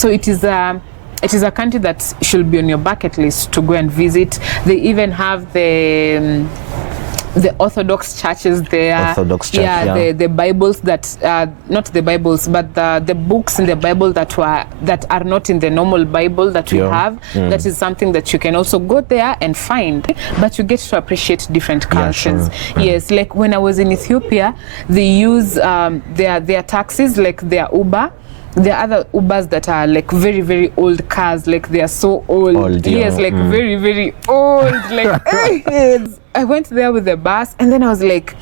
So it is a country that should be on your bucket list to go and visit. They even have the Orthodox churches there. Orthodox church, yeah. The Bibles that not the Bibles, but the books in the Bible that are not in the normal Bible that we have. That is something that you can also go there and find. But you get to appreciate different cultures. Yeah, sure. Yes, like when I was in Ethiopia, they use their taxis, like their Uber. There are other Ubers that are like very, very old cars, like they are so old. Yes, like very, very old. Like I went there with the bus, and then I was like,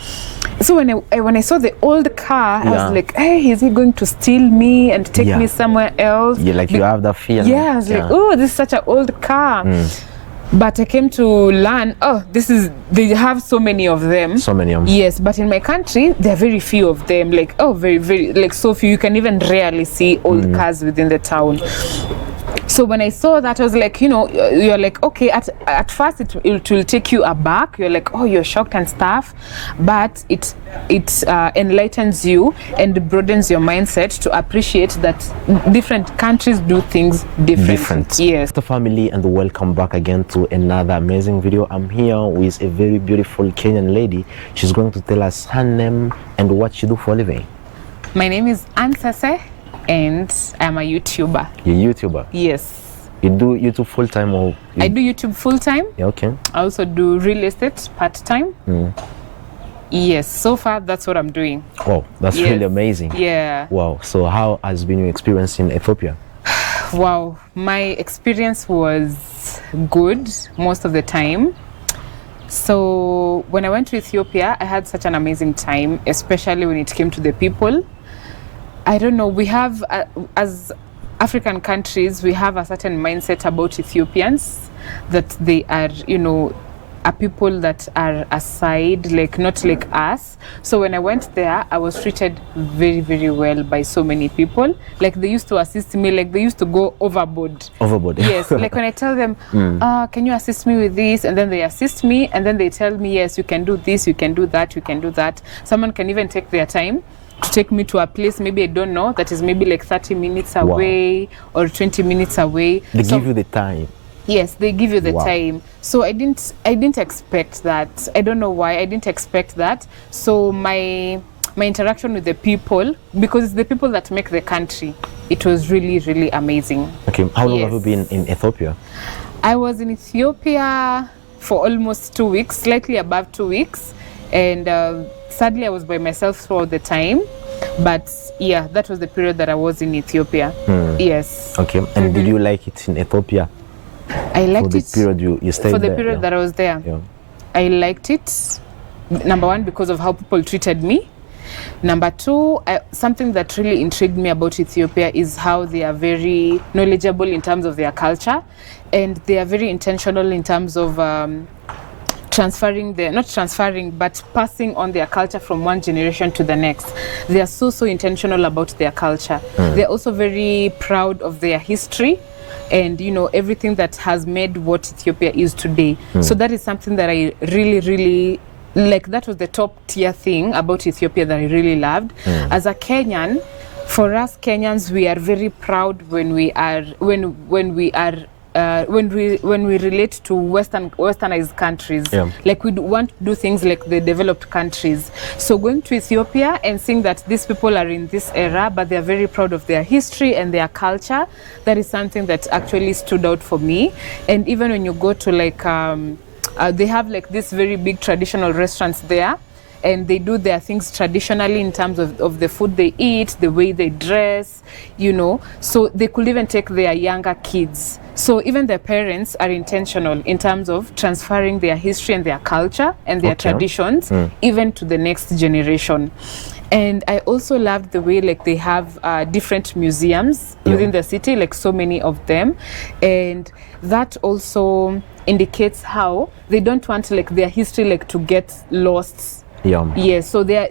so when I saw the old car, I was like, hey, is he going to steal me and take me somewhere else? Yeah, like you have that feeling. Yeah, I was like, oh, this is such an old car. But I came to learn, they have so many of them. So many of them. Yes, but in my country, there are very few of them. Like, very, very, like so few. You can even rarely see old cars within the town. So when I saw that, I was like, you're like, okay, at first it will take you aback. You're like, oh, you're shocked and stuff. But it enlightens you and broadens your mindset to appreciate that different countries do things different. Yes. The family, and welcome back again to another amazing video. I'm here with a very beautiful Kenyan lady. She's going to tell us her name and what she do for a living. My name is Ansese, and I'm a YouTuber. You're a YouTuber? Yes. You do YouTube full-time or? I do YouTube full-time. Yeah, okay. I also do real estate part-time. Yes, so far that's what I'm doing. Wow, that's really amazing. Yeah. Wow, so how has been your experience in Ethiopia? Wow, my experience was good most of the time. So when I went to Ethiopia, I had such an amazing time, especially when it came to the people. I don't know, we have, as African countries, we have a certain mindset about Ethiopians, that they are, a people that are aside, like not like us. So when I went there, I was treated very, very well by so many people. Like they used to assist me, like they used to go overboard. Overboard? Yes, like when I tell them, can you assist me with this? And then they assist me, and then they tell me, yes, you can do this, you can do that, you can do that. Someone can even take their time to take me to a place maybe I don't know, that is maybe like 30 minutes away or 20 minutes away. They give you the time. Yes, they give you the time. So I didn't expect that. I don't know why I didn't expect that. So my interaction with the people, because it's the people that make the country, it was really, really amazing. Okay, how long have you been in Ethiopia? I was in Ethiopia for almost 2 weeks, slightly above 2 weeks, and sadly I was by myself throughout the time. But yeah, that was the period that I was in Ethiopia. Yes. Okay, and did you like it in Ethiopia? I liked it. For the period you stayed there? For the period that I was there. Yeah. I liked it. Number one, because of how people treated me. Number two, something that really intrigued me about Ethiopia is how they are very knowledgeable in terms of their culture, and they are very intentional in terms of passing on their culture from one generation to the next. They are so intentional about their culture. They're also very proud of their history and everything that has made what Ethiopia is today. So that is something that I really, really like. That was the top tier thing about Ethiopia that I really loved. As a Kenyan, for us Kenyans, we are very proud when we relate to westernized countries. Like we want to do things like the developed countries. So going to Ethiopia and seeing that these people are in this era, but they're very proud of their history and their culture, that is something that actually stood out for me. And even when you go to like they have like this very big traditional restaurants there, and they do their things traditionally in terms of the food they eat, the way they dress, so they could even take their younger kids. So even their parents are intentional in terms of transferring their history and their culture and their traditions even to the next generation. And I also loved the way like they have different museums within the city, like so many of them, and that also indicates how they don't want like their history like to get lost. Yes, so they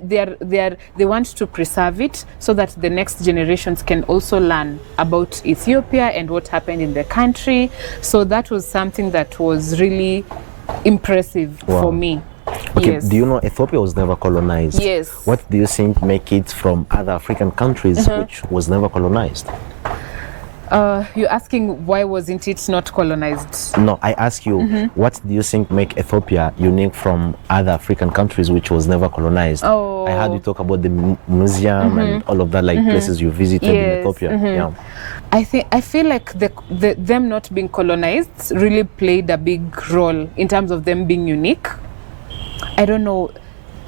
want to preserve it so that the next generations can also learn about Ethiopia and what happened in the country. So that was something that was really impressive for me. Okay, yes. Do you know Ethiopia was never colonized? Yes. What do you think make it from other African countries which was never colonized? You're asking why wasn't it not colonized? No, I ask you, what do you think make Ethiopia unique from other African countries which was never colonized? Oh. I heard you talk about the museum and all of that, like places you visited in Ethiopia. Yeah. I feel like them not being colonized really played a big role in terms of them being unique. I don't know.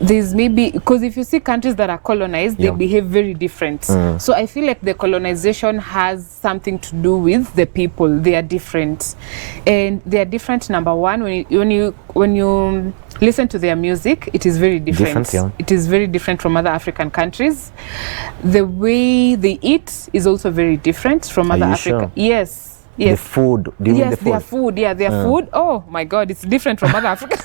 There's maybe, because if you see countries that are colonized, they behave very different. So I feel like the colonization has something to do with the people. They are different, and they are different. Number one, when you listen to their music, it is very different. It is very different from other African countries. The way they eat is also very different from other African. Sure? Yes. Yes. The food. Do you mean the food? Their food. Yeah, their food. Oh my God, it's different from other African.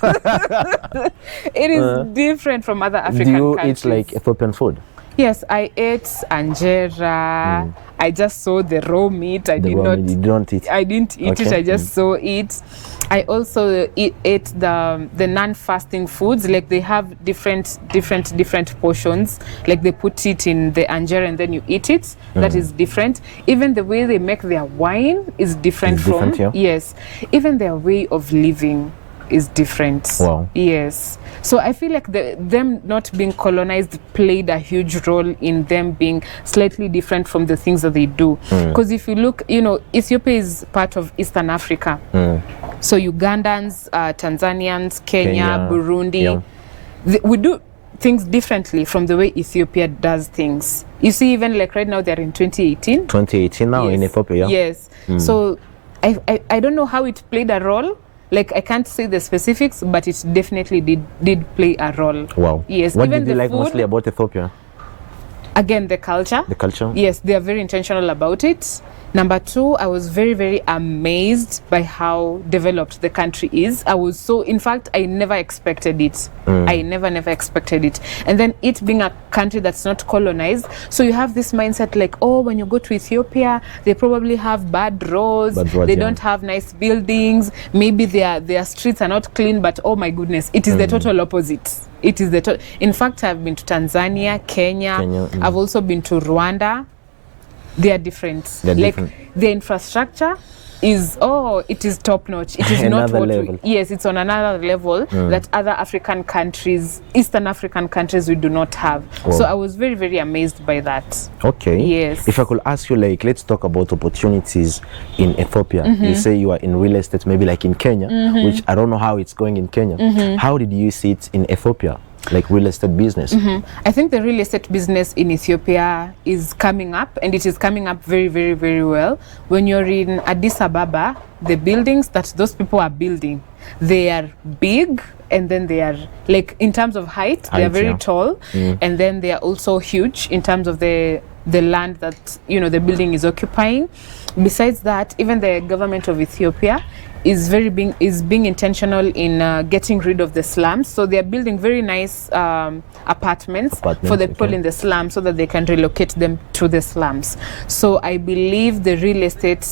It is different from other African countries. Do you eat like Ethiopian food? Yes, I ate anjera. I just saw the raw meat. I didn't eat it. I just saw it. I also ate the non-fasting foods. Like they have different portions. Like they put it in the anjera and then you eat it. That is different. Even the way they make their wine is different yes. Even their way of living is different. Wow. Yes. So I feel like them not being colonized played a huge role in them being slightly different from the things that they do. Because if you look, Ethiopia is part of Eastern Africa. So Ugandans, Tanzanians, Kenya, Burundi, we do things differently from the way Ethiopia does things. You see, even like right now, they're in 2018. 2018 now in Ethiopia, Yes. So I don't know how it played a role. Like, I can't say the specifics, but it definitely did play a role. Wow. Yes. What even did you like mostly about Ethiopia? Again, the culture. The culture? Yes, they are very intentional about it. Number two, I was very, very amazed by how developed the country is. In fact, I never expected it. I never expected it. And then it being a country that's not colonized, so you have this mindset like, oh, when you go to Ethiopia, they probably have bad roads, they don't have nice buildings, maybe their streets are not clean, but oh my goodness, it is the total opposite. It is in fact, I've been to Tanzania, Kenya. I've also been to Rwanda. They are different. The infrastructure is it is top notch. It is not what it's on another level that other African countries, Eastern African countries, we do not have. So I was very, very amazed by that. Okay. Yes. If I could ask you, like, let's talk about opportunities in Ethiopia. You say you are in real estate, maybe like in Kenya, which I don't know how it's going in Kenya. How did you see it in Ethiopia? Like real estate business? I think the real estate business in Ethiopia is coming up, and it is coming up very, very, very well. When you're in Addis Ababa, the buildings that those people are building, they are big, and then they are, like, in terms of height, they are very tall, and then they are also huge in terms of the land that the building is occupying. Besides that, even the government of Ethiopia is being intentional in getting rid of the slums. So they are building very nice apartments for the people in the slums so that they can relocate them to the slums. So I believe the real estate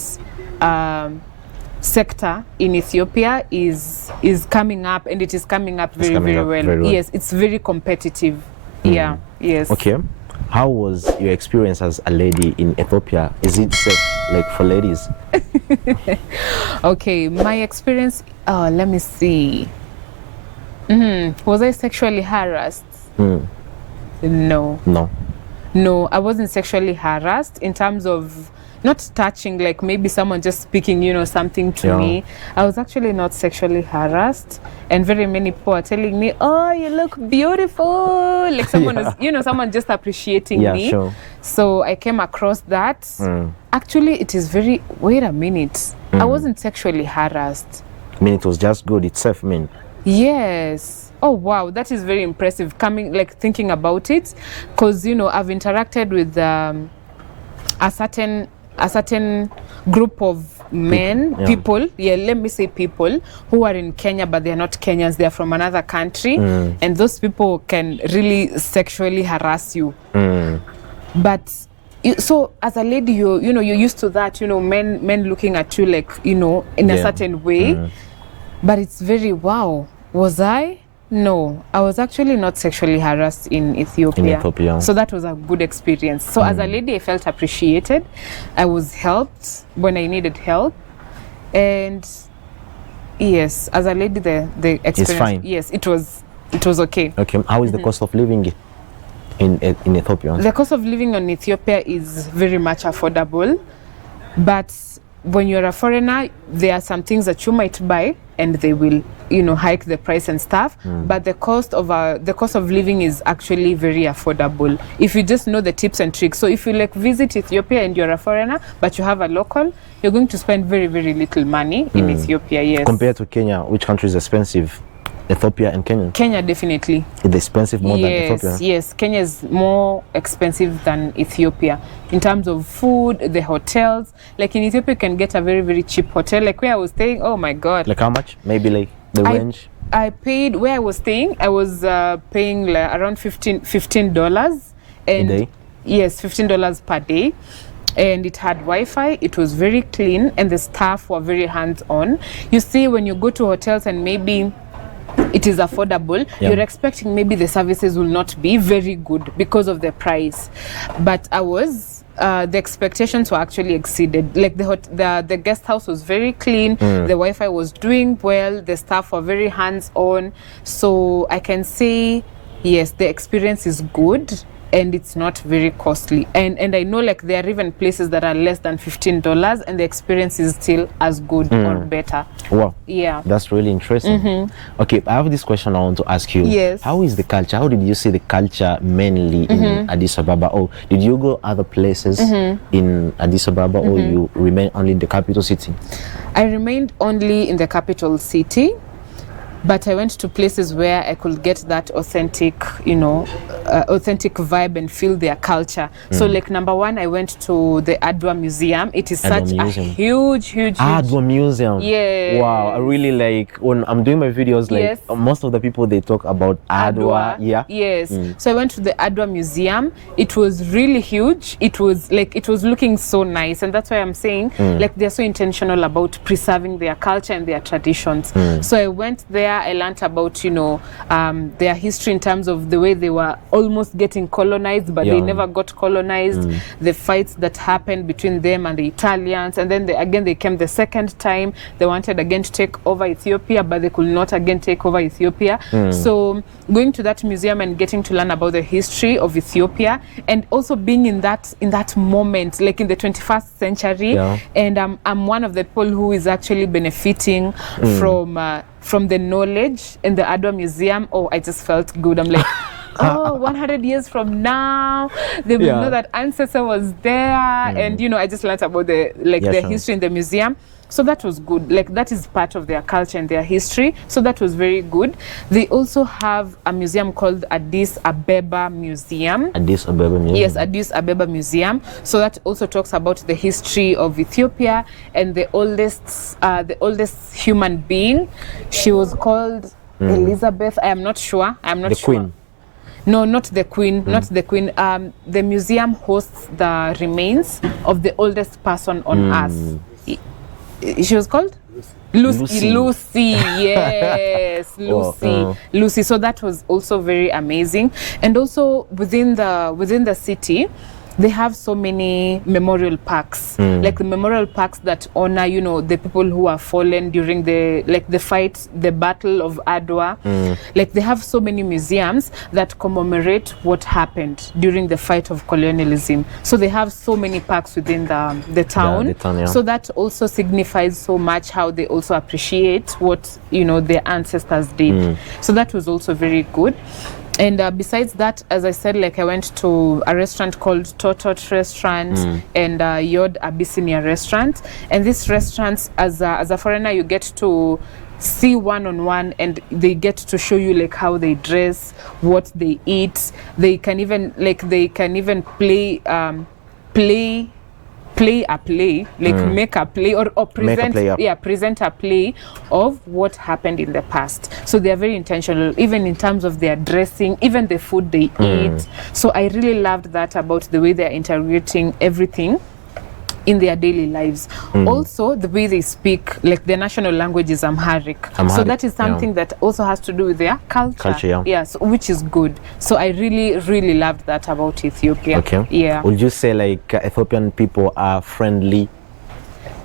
sector in Ethiopia is coming up, and it is coming up very, very well. Yes, it's very competitive. Yeah. Yes. Okay. How was your experience as a lady in Ethiopia? Is it safe, like, for ladies? Okay, my experience, let me see. Was I sexually harassed? No, I wasn't sexually harassed in terms of not touching, like maybe someone just speaking, something to me. I was actually not sexually harassed, and very many people are telling me, oh, you look beautiful. Like someone was, someone just appreciating me. Sure. So I came across that. Actually, it is wait a minute. I wasn't sexually harassed. I mean, it was just good itself, Yes. Oh, wow. That is very impressive thinking about it. Because, I've interacted with a certain group of people, let me say people who are in Kenya, but they're not Kenyans, they're from another country, and those people can really sexually harass you. But so as a lady, you're used to that, men looking at you like, in a certain way. But it's very, wow, was I? No, I was actually not sexually harassed in Ethiopia. In Ethiopia. So that was a good experience. So as a lady, I felt appreciated. I was helped when I needed help. And yes, as a lady, the experience... It's fine. Yes, it was okay. Okay, how is the cost of living in Ethiopia? The cost of living in Ethiopia is very much affordable. But when you're a foreigner, there are some things that you might buy and they will, hike the price and stuff. But the cost of living is actually very affordable if you just know the tips and tricks. So if you visit Ethiopia and you're a foreigner, but you have a local, you're going to spend very, very little money in Ethiopia, yes. Compared to Kenya, which country is expensive? Ethiopia and Kenya? Kenya, definitely. It's expensive more than Ethiopia? Yes, Kenya is more expensive than Ethiopia. In terms of food, the hotels. Like in Ethiopia, you can get a very, very cheap hotel. Like where I was staying, oh my God. Like how much? Maybe the range? I paid, where I was staying, I was paying around $15. A day? Yes, $15 per day. And it had Wi-Fi, it was very clean, and the staff were very hands-on. You see, when you go to hotels and maybe it is affordable, you're expecting maybe the services will not be very good because of the price. But the expectations were actually exceeded. Like the guest house was very clean, the Wi-Fi was doing well, the staff were very hands-on. So I can say, yes, the experience is good. And it's not very costly. And I know there are even places that are less than $15 and the experience is still as good or better. Wow. Yeah. That's really interesting. Okay, I have this question I want to ask you. Yes. How is the culture? How did you see the culture mainly in Addis Ababa? Or did you go other places in Addis Ababa or you remain only in the capital city? I remained only in the capital city. But I went to places where I could get that authentic, authentic vibe and feel their culture. So number one, I went to the Adwa Museum. It is such a huge Adwa Museum. Yeah. Wow, I really when I'm doing my videos, most of the people, they talk about Adwa. Yeah. Yes. So I went to the Adwa Museum. It was really huge. It was looking so nice. And that's why I'm saying they're so intentional about preserving their culture and their traditions. So I went there. I learned about, their history in terms of the way they were almost getting colonized, but they never got colonized. The fights that happened between them and the Italians. And then they came the second time. They wanted again to take over Ethiopia, but they could not again take over Ethiopia. So going to that museum and getting to learn about the history of Ethiopia and also being in that moment, like in the 21st century. And I'm one of the people who is actually benefiting from the knowledge in the Adwa Museum. Oh, I just felt good. I'm like, 100 years from now, they will know that ancestor was there. And, I just learned about the history in the museum. So that was good. That is part of their culture and their history. So that was very good. They also have a museum called Addis Ababa Museum. Addis Ababa Museum? Yes, Addis Ababa Museum. So that also talks about the history of Ethiopia and the oldest human being. She was called Elizabeth. I am not sure. The Queen? No, not the Queen. Not the Queen. The museum hosts the remains of the oldest person on Earth. She was called? Lucy. Yes, Lucy. Lucy. So that was also very amazing. And also within the city, they have so many memorial parks, like the memorial parks that honor, the people who are fallen during the fight, the Battle of Adwa. They have so many museums that commemorate what happened during the fight of colonialism. So they have so many parks within the town. Yeah, the town, yeah. So that also signifies so much how they also appreciate what, their ancestors did. So that was also very good. And besides that, as I said, I went to a restaurant called Totot Restaurant and Yod Abyssinia Restaurant. And these restaurants, as a foreigner, you get to see one-on-one, and they get to show you how they dress, what they eat. They can even play a play, make a play or present a play of what happened in the past. So they are very intentional, even in terms of their dressing, even the food they eat. So I really loved that about the way they are integrating everything in their daily lives. Also, the way they speak, like their national language is Amharic. So that is something that also has to do with their culture. Yes, which is good. So I really, really loved that about Ethiopia. Okay. Yeah. Would you say like Ethiopian people are friendly?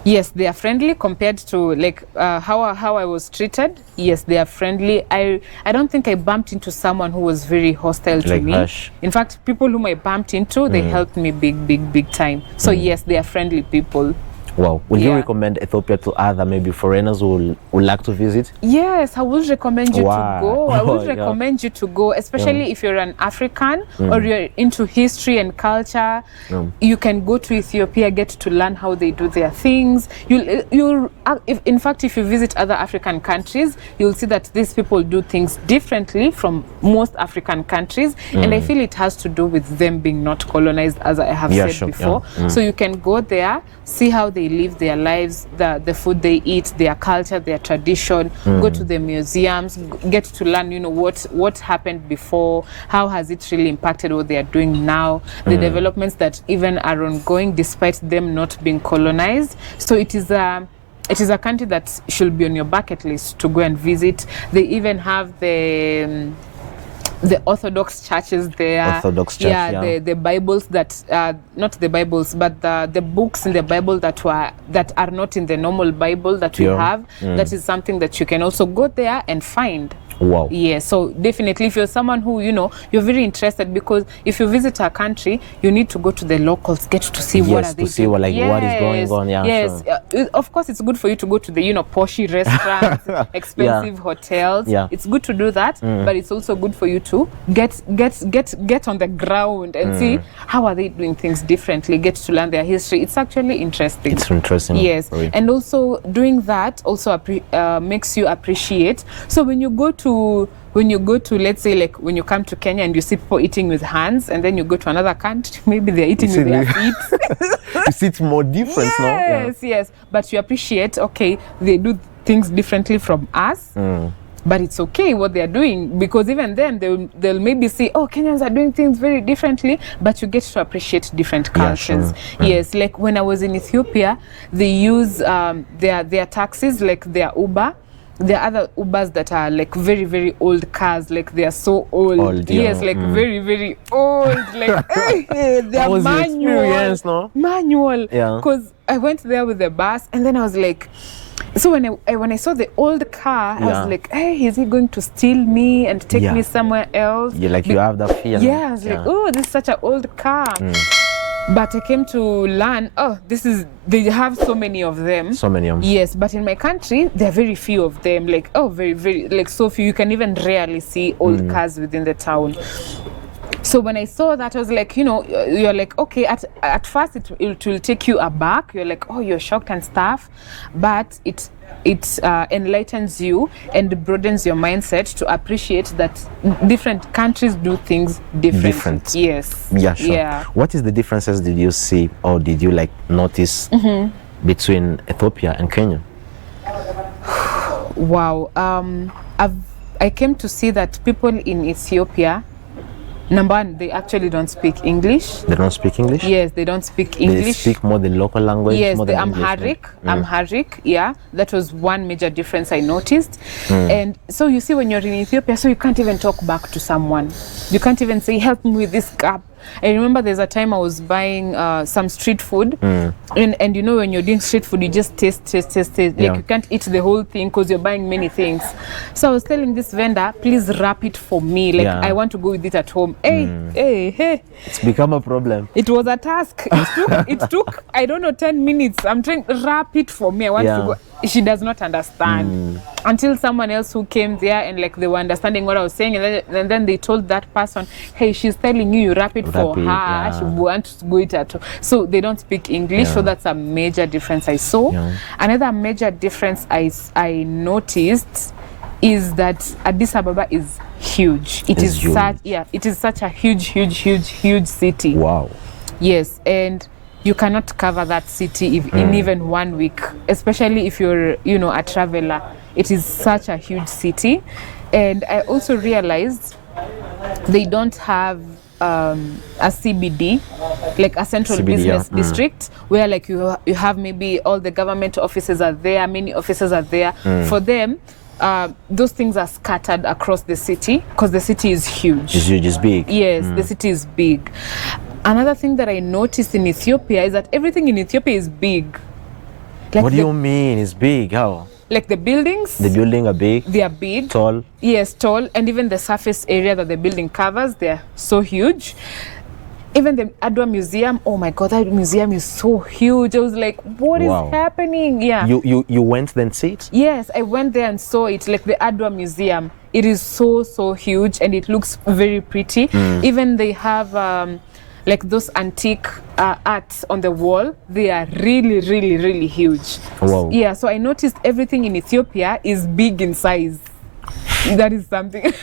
Yes, they are friendly compared to like how I was treated. Yes, they are friendly. I don't think I bumped into someone who was very hostile to me. Harsh. In fact, people whom I bumped into, they helped me big time. So yes, they are friendly people. Wow. Would you recommend Ethiopia to other maybe foreigners who would like to visit? Yes, I would recommend you to go. I would recommend you to go, especially if you're an African or you're into history and culture. You can go to Ethiopia, get to learn how they do their things. In fact, if you visit other African countries, you'll see that these people do things differently from most African countries. And I feel it has to do with them being not colonized, as I have said before. So you can go there, see how they live their lives, the food they eat, their culture, their tradition, go to the museums, get to learn, what happened before, how has it really impacted what they are doing now, the developments that even are ongoing despite them not being colonized. So it is a country that should be on your bucket list to go and visit. They even have the Orthodox churches there. The Bibles that not the Bibles, but the books in the Bible that are not in the normal Bible that we have. That is something that you can also go there and find. Wow. Yeah, so definitely if you're someone who, you're very interested, because if you visit a country, you need to go to the locals, get to see what are they doing. What is going on. Yes, of course it's good for you to go to the, poshy restaurants, expensive hotels. It's good to do that, but it's also good for you to get on the ground and see how are they doing things differently, get to learn their history. It's actually interesting. It's interesting. Yes, and also doing that also makes you appreciate. So when you go to, let's say, like when you come to Kenya and you see people eating with hands, and then you go to another country, maybe they're eating with their feet. You see it's more different, yes. But you appreciate, okay, they do things differently from us. But it's okay what they're doing, because even then they'll maybe say, oh, Kenyans are doing things very differently, but you get to appreciate different cultures. Yes, like when I was in Ethiopia, they use their taxis, like their Uber. There are other Ubers that are like very, very old cars, like they are so old. Yes, like very, very old. Like they are manual. Manual. Because I went there with the bus, and then I was like, so when I saw the old car, I was like, hey, is he going to steal me and take me somewhere else? You have that fear. Yeah, I was like, oh, this is such an old car. But I came to learn, they have so many of them. Yes, but in my country, there are very few of them. Like, very, very, like so few. You can even rarely see old cars within the town. So when I saw that, I was like, you're like, okay, at first it will take you aback. You're like, oh, you're shocked and stuff. But it enlightens you and broadens your mindset to appreciate that different countries do things different. Yes. Yeah, sure. Yeah. What is the differences did you see or did you notice between Ethiopia and Kenya? Wow. I came to see that people in Ethiopia, number one, they actually don't speak English. They don't speak English? Yes, they don't speak English. They speak more the local language? Yes, more the Amharic. Amharic, yeah. That was one major difference I noticed. And so you see, when you're in Ethiopia, so you can't even talk back to someone. You can't even say, help me with this cup. I remember there's a time I was buying some street food, and when you're doing street food, you just taste. Like you can't eat the whole thing because you're buying many things. So I was telling this vendor, please wrap it for me. Like I want to go with it at home. Hey. It's become a problem. It was a task. It took I don't know 10 minutes. I'm trying to wrap it for me. I want to go. She does not understand until someone else who came there and they were understanding what I was saying, and then they told that person, hey, she's telling you wrap it for her. She wants to go it at home. So they don't speak English. So that's a major difference I saw. Another major difference I noticed is that Addis Ababa is huge. It is such a huge city. Wow. Yes, and you cannot cover that city in even 1 week, especially if you're, a traveler. It is such a huge city. And I also realized they don't have a CBD, like a central CBD, business district, where like you have maybe all the government offices are there, many offices are there. For them, those things are scattered across the city because the city is huge. It's huge, it's big. Yes, the city is big. Another thing that I noticed in Ethiopia is that everything in Ethiopia is big. Like What do you mean? It's big? How? Like the buildings. The building are big? They are big. Tall? Yes, tall. And even the surface area that the building covers, they're so huge. Even the Adwa Museum, oh my God, that museum is so huge. I was like, what is happening? Yeah. You went then see it? Yes, I went there and saw it, like the Adwa Museum. It is so huge and it looks very pretty. Even they have like those antique arts on the wall. They are really huge. Wow. Yeah, so I noticed everything in Ethiopia is big in size. That is something.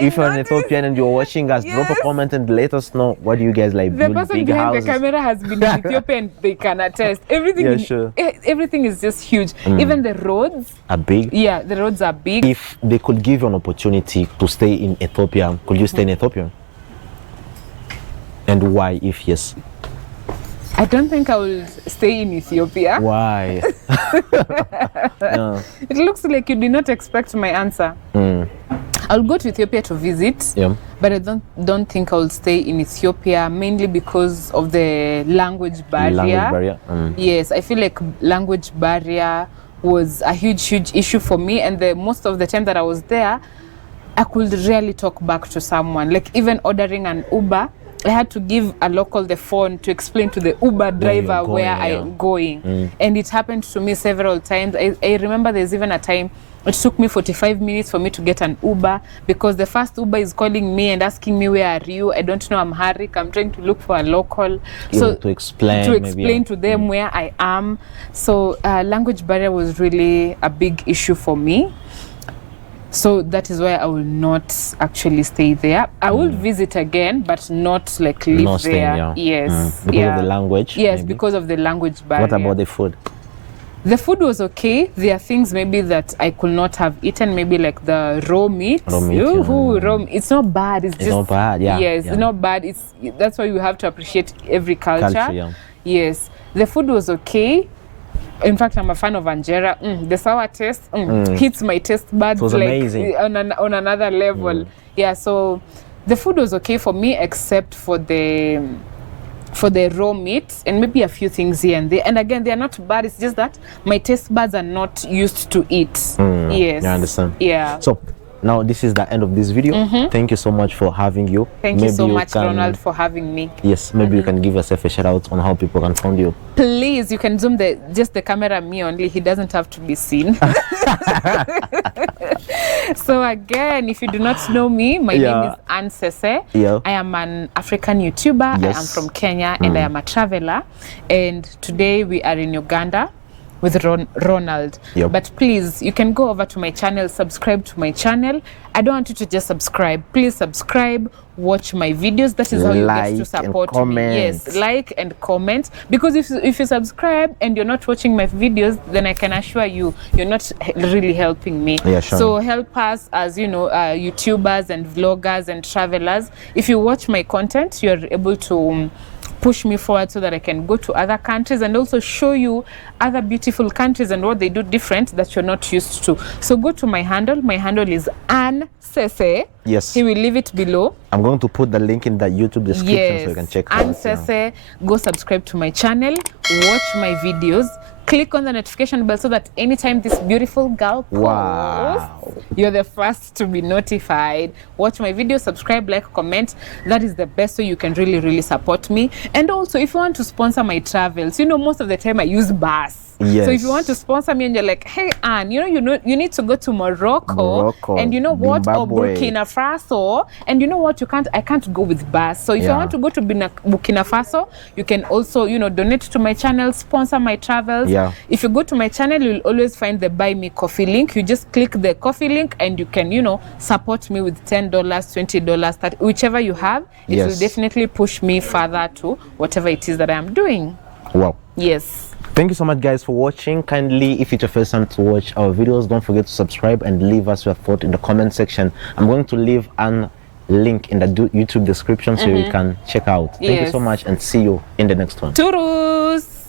If you're an Ethiopian and you're watching us, drop a comment and let us know what do you guys like. The build person big behind houses? the camera has been in Ethiopia and they can attest. Everything, everything is just huge. Even the roads are big. Yeah, the roads are big. If they could give you an opportunity to stay in Ethiopia, could you stay in Ethiopia? And why, if yes? I don't think I will stay in Ethiopia. Why? It looks like you did not expect my answer. I'll go to Ethiopia to visit, but I don't think I will stay in Ethiopia, mainly because of the language barrier. Yes, I feel like language barrier was a huge issue for me, and most of the time that I was there, I could rarely talk back to someone. Like even ordering an Uber, I had to give a local the phone to explain to the Uber driver where I am going. And it happened to me several times. I remember there's even a time it took me 45 minutes for me to get an Uber because the first Uber is calling me and asking me, where are you? I don't know, I'm Harik. I'm trying to look for a local. So to explain to them where I am. So language barrier was really a big issue for me. So that is why I will not actually stay there. I will visit again, but not like live there. Yes. Because of the language? Yes, because of the language barrier. What about the food? The food was okay. There are things maybe that I could not have eaten, maybe like the raw meat. It's not bad. It's just not bad, Yes, it's not bad. That's why you have to appreciate every culture. Yes. The food was okay. In fact, I'm a fan of Angera. The sour taste hits my taste buds. It was like amazing. On another level. Yeah, so the food was okay for me except for the raw meat and maybe a few things here and there. And again, they are not bad. It's just that my taste buds are not used to it. Yes. I understand. Yeah. So now this is the end of this video. Thank you so much for having you. Thank you so much, Ronald, for having me. Yes, maybe you can give yourself a shout out on how people can find you. Please, you can zoom just the camera me only. He doesn't have to be seen. So again, if you do not know me, my name is Anne Sese. I am an African YouTuber. I am from Kenya and I am a traveler. And today we are in Uganda with Ronald. But please, you can go over to my channel, subscribe to my channel. I don't want you to just subscribe. Please subscribe, watch my videos. That is how you get to support me. Yes, like and comment. Because if you subscribe and you're not watching my videos, then I can assure you, you're not really helping me. So help us as, YouTubers and vloggers and travelers. If you watch my content, you're able to push me forward so that I can go to other countries and also show you other beautiful countries and what they do different that you're not used to. So go to my handle. My handle is Anne Sese. Yes. He will leave it below. I'm going to put the link in the YouTube description so you can check it out. Anne Sese. Go subscribe to my channel. Watch my videos. Click on the notification bell so that anytime this beautiful girl posts, you're the first to be notified. Watch my video, subscribe, like, comment. That is the best way you can really support me. And also, if you want to sponsor my travels, most of the time I use bus. So if you want to sponsor me and you're like, hey Anne, you need to go to Morocco and you know what, Zimbabwe, or Burkina Faso, and you know what, I can't go with bus. So if I want to go to Burkina Faso, you can also donate to my channel, sponsor my travels. If you go to my channel, you'll always find the buy me coffee link. You just click the coffee link and you can support me with $10, $20, $30, whichever you have. It will definitely push me further to whatever it is that I am doing. Wow. Yes. Thank you so much, guys, for watching. Kindly, if it's your first time to watch our videos, don't forget to subscribe and leave us your thought in the comment section. I'm going to leave Anne's link in the YouTube description so you can check out. Thank you so much and see you in the next one. Turus!